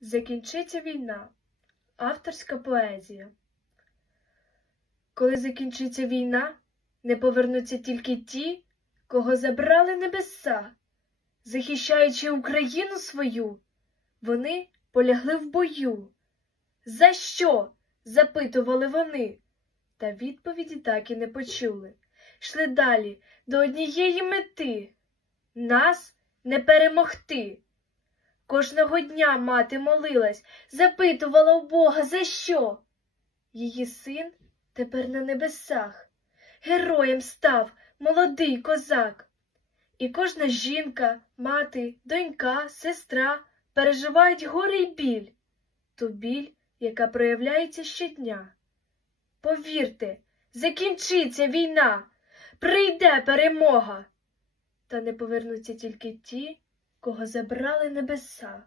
Закінчиться війна. Авторська поезія. Коли закінчиться війна, не повернуться тільки ті, кого забрали небеса. Захищаючи Україну свою, вони полягли в бою. За що? запитували вони, та відповіді так і не почули. Йшли далі до однієї мети нас не перемогти. Кожного дня мати молилась, запитувала у Бога, за що? Її син тепер на небесах, героєм став молодий козак. І кожна жінка, мати, донька, сестра переживають горе й біль, ту біль, яка проявляється щодня. Повірте, закінчиться війна, прийде перемога, та не повернуться тільки ті, кого забрали небеса.